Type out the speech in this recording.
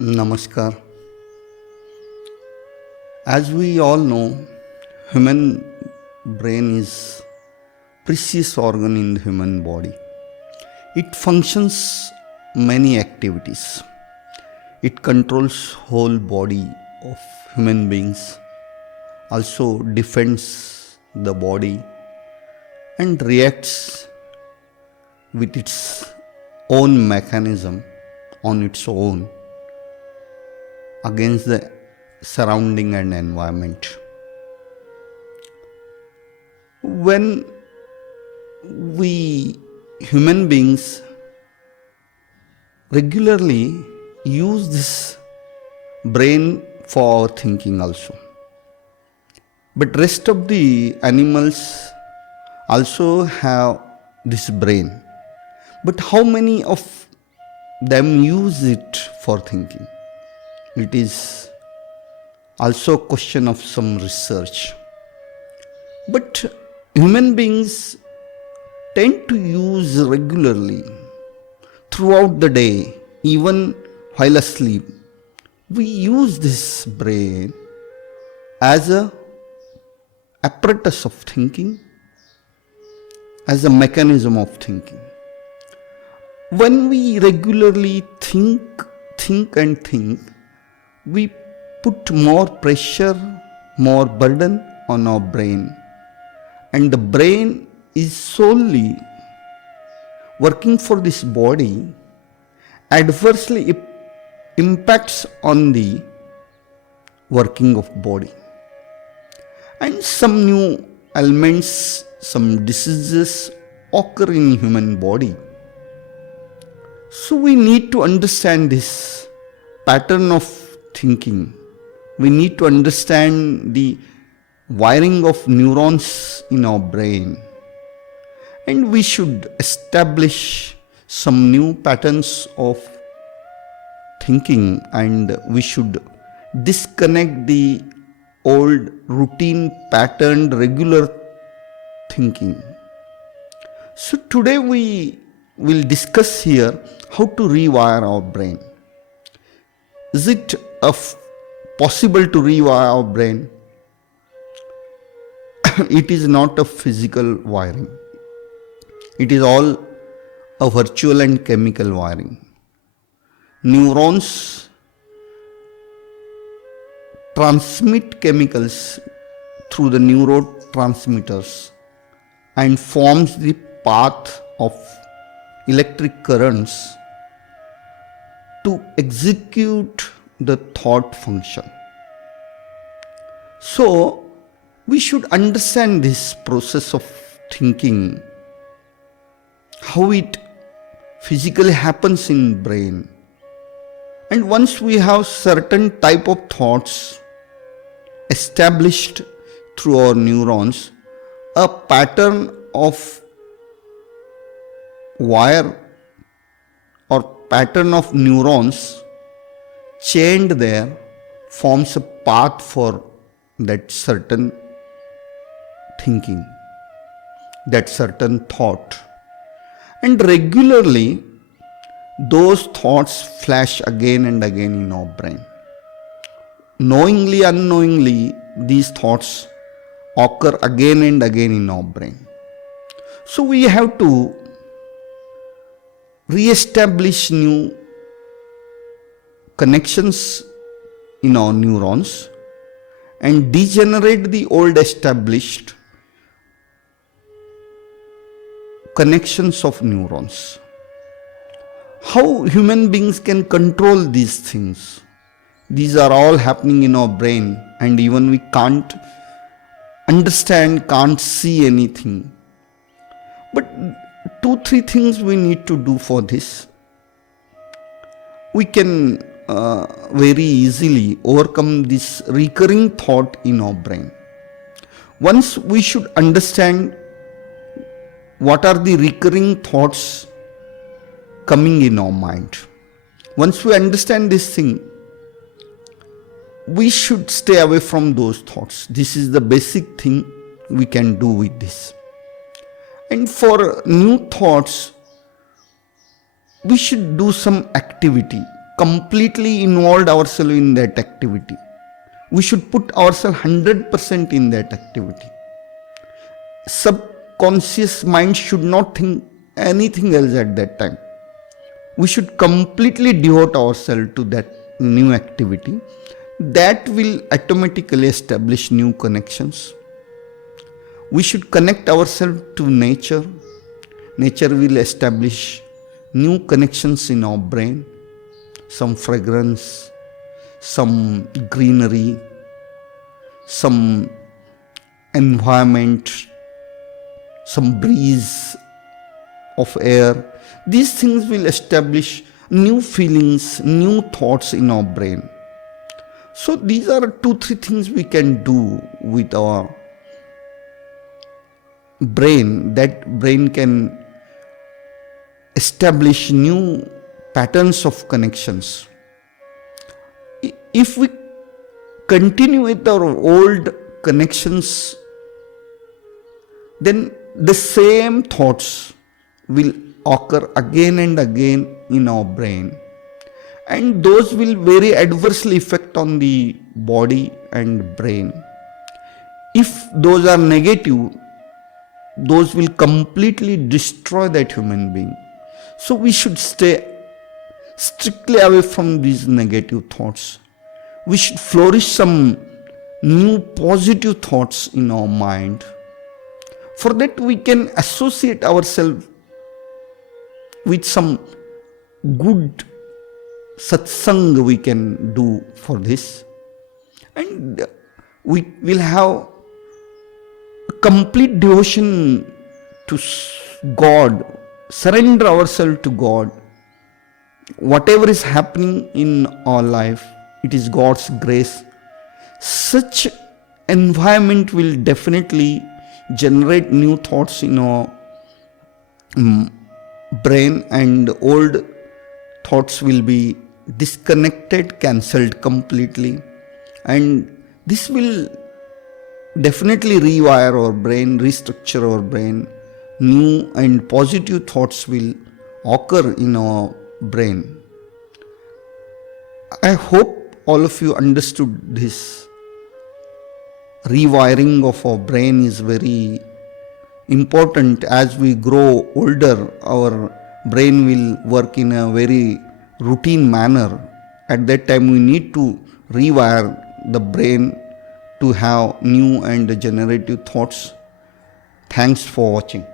Namaskar. As we all know, human brain is precious organ in the human body. It functions many activities. It controls whole body of human beings, also defends the body and reacts with its own mechanism on its own against the surrounding and environment. When we human beings regularly use this brain for our thinking also, but rest of the animals also have this brain, but how many of them use it for thinking? It is also a question of some research. But human beings tend to use regularly throughout the day, even while asleep. We use this brain as a apparatus of thinking, as a mechanism of thinking. When we regularly think, we put more pressure, more burden on our brain, and the brain is solely working for this body, adversely impacts on the working of body, and some new ailments, some diseases occur in human body. So we need to understand this pattern of thinking. We need to understand the wiring of neurons in our brain, and we should establish some new patterns of thinking, and we should disconnect the old routine patterned regular thinking. So today we will discuss here how to rewire our brain. Is it possible to rewire our brain? It is not a physical wiring. It is all a virtual and chemical wiring. Neurons transmit chemicals through the neurotransmitters and forms the path of electric currents to execute the thought function. So we should understand this process of thinking, how it physically happens in brain. And once we have certain type of thoughts established through our neurons, a pattern of wire or pattern of neurons chained there forms a path for that certain thinking, that certain thought. And regularly those thoughts flash again and again in our brain. Knowingly, unknowingly, these thoughts occur again and again in our brain. So we have to re-establish new connections in our neurons and degenerate the old established connections of neurons. How human beings can control these things? These are all happening in our brain, and even we can't understand, can't see anything. But 2-3 things we need to do for this. We can very easily overcome this recurring thought in our brain. Once we should understand what are the recurring thoughts coming in our mind. Once we understand this thing, we should stay away from those thoughts. This is the basic thing we can do with this. And for new thoughts, we should do some activity completely involve ourselves in that activity. We should put ourselves 100% in that activity. Subconscious mind should not think anything else at that time. We should completely devote ourselves to that new activity. That will automatically establish new connections. We should connect ourselves to nature. Nature will establish new connections in our brain. Some fragrance, some greenery, some environment, some breeze of air. These things will establish new feelings, new thoughts in our brain. So these are 2-3 things we can do with our brain. That brain can establish new patterns of connections. If we continue with our old connections, then the same thoughts will occur again and again in our brain, and those will very adversely affect on the body and brain. If those are negative, those will completely destroy that human being. So we should stay strictly away from these negative thoughts. We should flourish some new positive thoughts in our mind. For that, we can associate ourselves with some good satsang we can do for this, and we will have complete devotion to God, surrender ourselves to God. Whatever is happening in our life, it is God's grace. Such environment will definitely generate new thoughts in our brain, and old thoughts will be disconnected, cancelled completely, and this will definitely rewire our brain, restructure our brain. New and positive thoughts will occur in our brain. I hope all of you understood this. Rewiring of our brain is very important. As we grow older, our brain will work in a very routine manner. At that time, we need to rewire the brain to have new and generative thoughts. Thanks for watching.